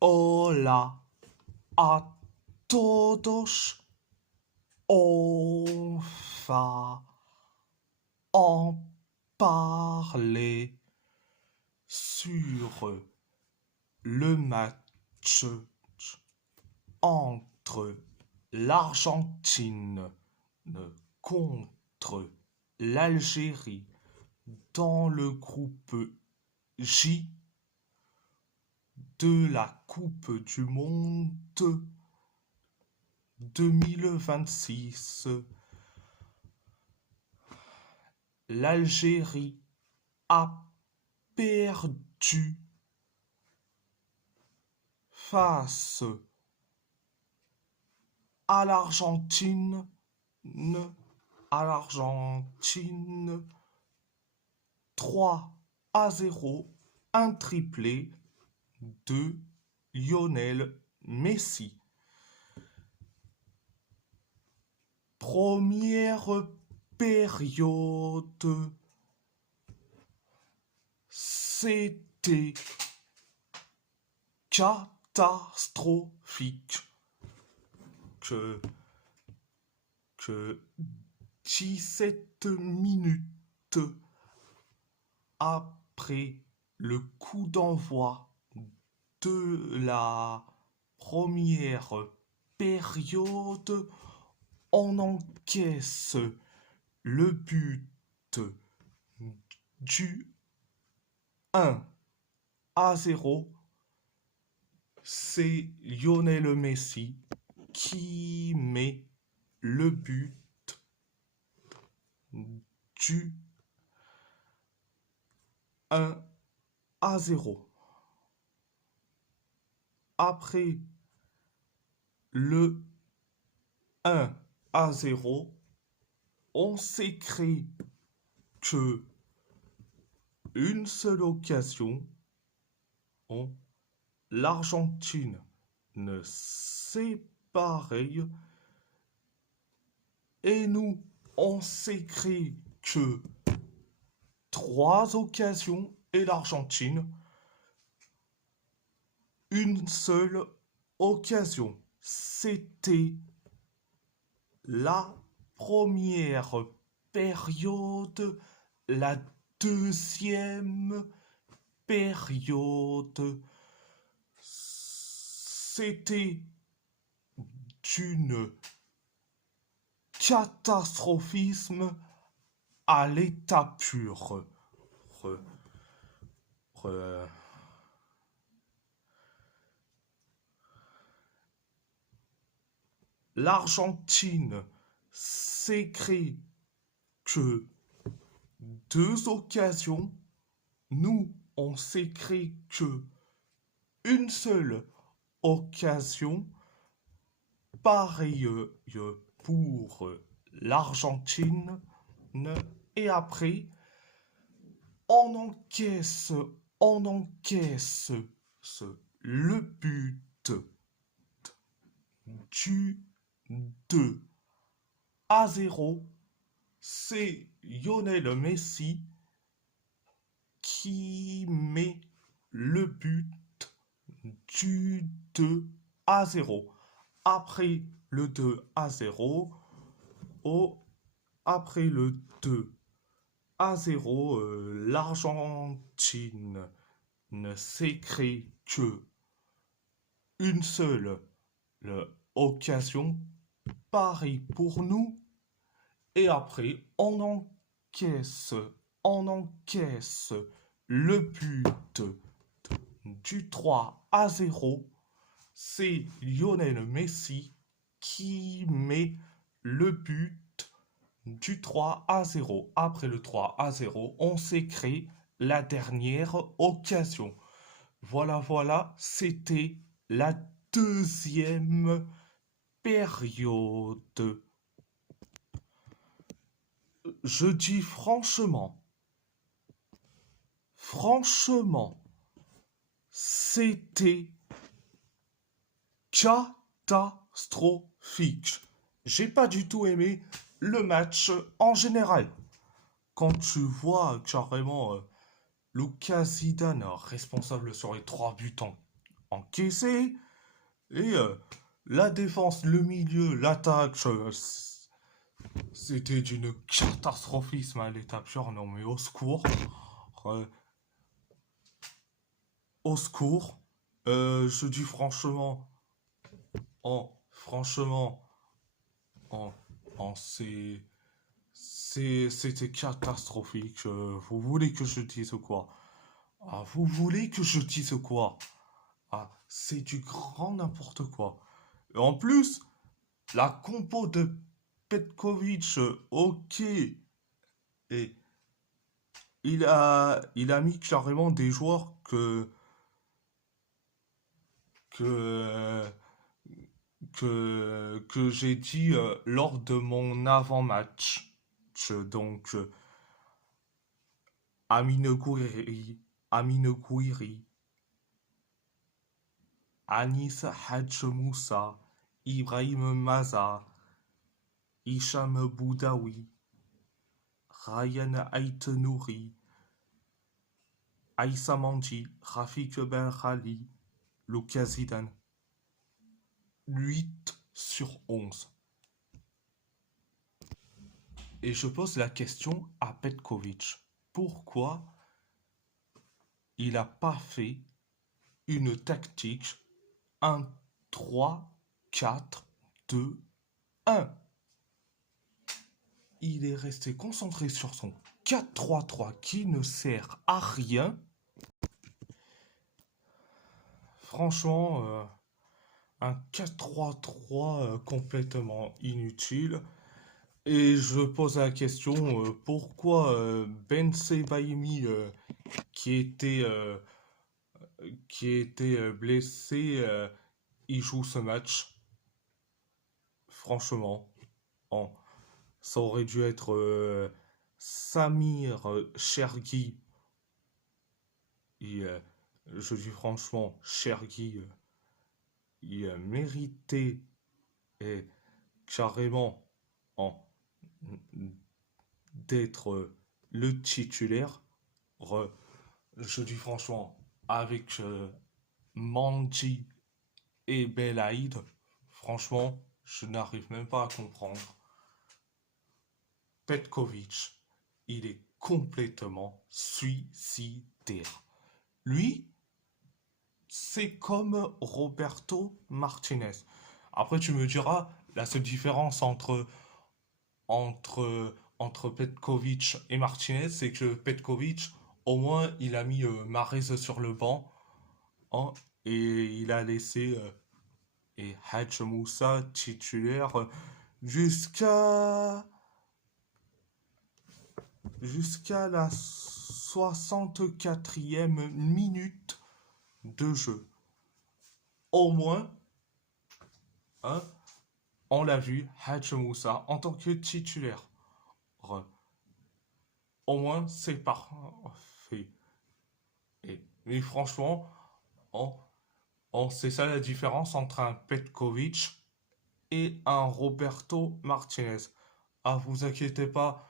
Hola a todos. On va en parler sur le match entre l'Argentine contre l'Algérie dans le groupe J de la Coupe du Monde 2026. L'Algérie a perdu face à l'Argentine, à l'Argentine 3-0, un triplé de Lionel Messi. Première période, c'était catastrophique que 17 minutes après le coup d'envoi de la première période, on encaisse le but du 1-0. C'est Lionel Messi qui met le but du 1-0. Après le 1-0, on s'est créé que une seule occasion. L'Argentine ne c'est pareil. Et nous, on s'est créé que 3 occasions et l'Argentine, une seule occasion. C'était la première période. La deuxième période, c'était d'une catastrophisme à l'état pur. L'Argentine s'écrit que 2 occasions. Nous, on s'écrit que une seule occasion. Pareil pour l'Argentine. Et après, on encaisse le but du 2-0. C'est Lionel Messi qui met le but du 2-0. Après le 2-0, après le 2-0, l'Argentine ne s'écrit que une seule occasion. Pareil pour nous. Et après, on encaisse le but du 3-0. C'est Lionel Messi qui met le but du 3-0. Après le 3-0, on s'écrit la dernière occasion. Voilà, c'était la deuxième période. Je dis franchement, c'était catastrophique. J'ai pas du tout aimé le match en général. Quand tu vois carrément Lucas Zidane responsable sur les 3 buts encaissé. Et la défense, le milieu, l'attaque, c'était d'une catastrophisme à l'état pur. Non mais au secours. Euh, Au secours. Je dis franchement, franchement, en, c'était catastrophique. Vous voulez que je dise quoi? Ah, vous voulez que je dise quoi? Ah, c'est du grand n'importe quoi. Et en plus, la compo de Petkovic, ok. Et il a mis carrément des joueurs que, que j'ai dit lors de mon avant-match. Donc, Amine Gouiri, Amine Gouiri, Anis Hadj Moussa, Ibrahim Maza, Hicham Boudaoui, Ryan Aïtenouri, Aïssa Mandi, Rafik Ben Khali, Lucas Zidane. 8/11. Et je pose la question à Petkovic. Pourquoi il n'a pas fait une tactique 1-3-4-2-1? Il est resté concentré sur son 4-3-3 qui ne sert à rien. Franchement, un 4-3-3 complètement inutile. Et je pose la question, pourquoi Ben Sebaimi, qui était, euh, blessé, il joue ce match? Franchement, en- ça aurait dû être Samir Chergui. Et, je dis franchement, Chergui, il méritait et carrément en d'être le titulaire. Je dis franchement, avec Manji et Belaïd, franchement, je n'arrive même pas à comprendre. Petkovic, il est complètement suicidaire. Lui, c'est comme Roberto Martinez. Après, tu me diras, la seule différence entre Petkovic et Martinez, c'est que Petkovic, au moins, il a mis Mahrez sur le banc, hein, et il a laissé et Hadj Moussa titulaire jusqu'à jusqu'à la 64e minute de jeu. Au moins, hein, on l'a vu, Hadj Moussa en tant que titulaire. Au moins, c'est parfait. Mais franchement, on, c'est ça la différence entre un Petkovic et un Roberto Martinez. Ah, vous inquiétez pas.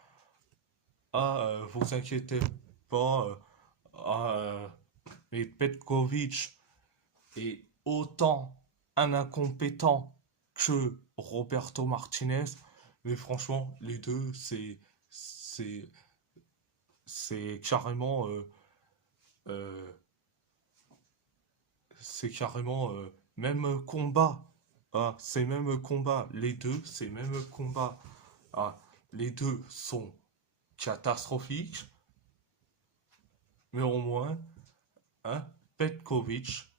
Vous inquiétez pas. Ah, mais Petkovic est autant un incompétent que Roberto Martinez. Mais franchement, les deux, c'est, c'est carrément, euh, même combat. Ah, c'est même combat. Les deux, c'est même combat. Ah, les deux sont catastrophiques, mais au moins, hein, Petkovic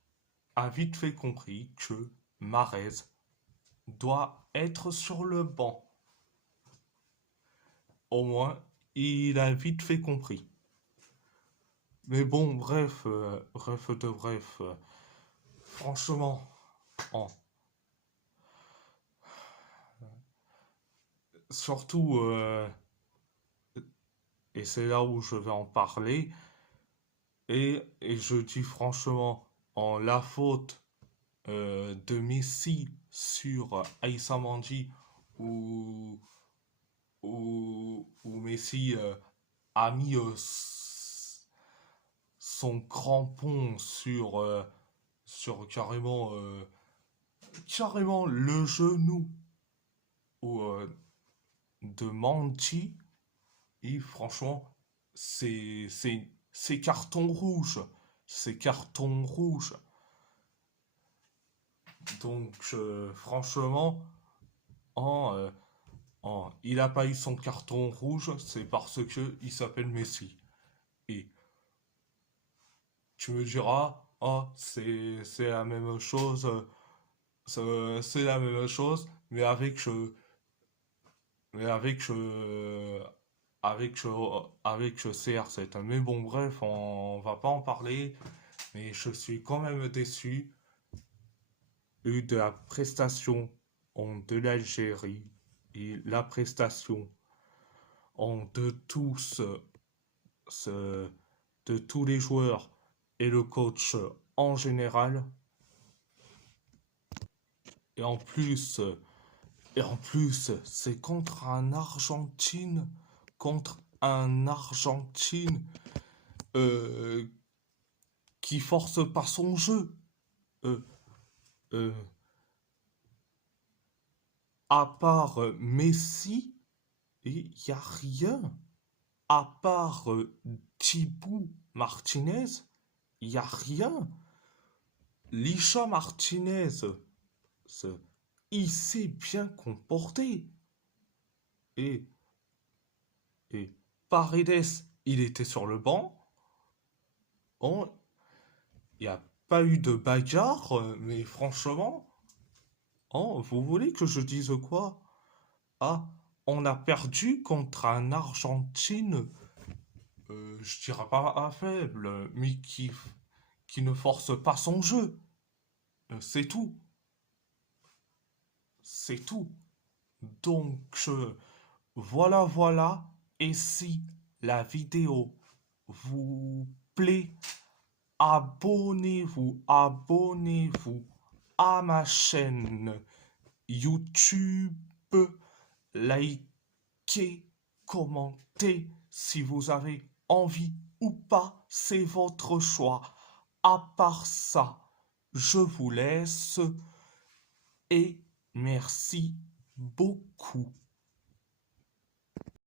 a vite fait compris que Mahrez doit être sur le banc. Au moins, il a vite fait compris. Mais bon, bref, bref de bref, franchement, en- surtout, et c'est là où je vais en parler, et je dis franchement, en la faute de Messi sur Aïssa Mandi, où, où Messi a mis son crampon sur carrément le genou ou, de Mandy. Et franchement, c'est carton rouge. C'est carton rouge. Donc, franchement, en, il n'a pas eu son carton rouge, c'est parce que il s'appelle Messi. Et tu me diras, oh, c'est la même chose, c'est la même chose, mais avec CR7. Mais bon, bref, on va pas en parler. Mais je suis quand même déçu de la prestation de l'Algérie et la prestation de tous, ce- de tous les joueurs et le coach en général. Et en plus, c'est contre un Argentine euh, qui force pas son jeu. Euh, euh, à part Messi, il n'y a rien. À part Thibaut Martinez, il n'y a rien. Licha Martinez, ce- il s'est bien comporté. Et, et Paredes, il était sur le banc. Il n'y a pas eu de bagarre, mais franchement, vous voulez que je dise quoi? Ah, on a perdu contre un Argentine, je dirais pas faible, mais qui ne force pas son jeu. C'est tout. C'est tout. Donc, voilà. Et si la vidéo vous plaît, abonnez-vous à ma chaîne YouTube, likez, commentez si vous avez envie ou pas, c'est votre choix. À part ça, je vous laisse et merci beaucoup.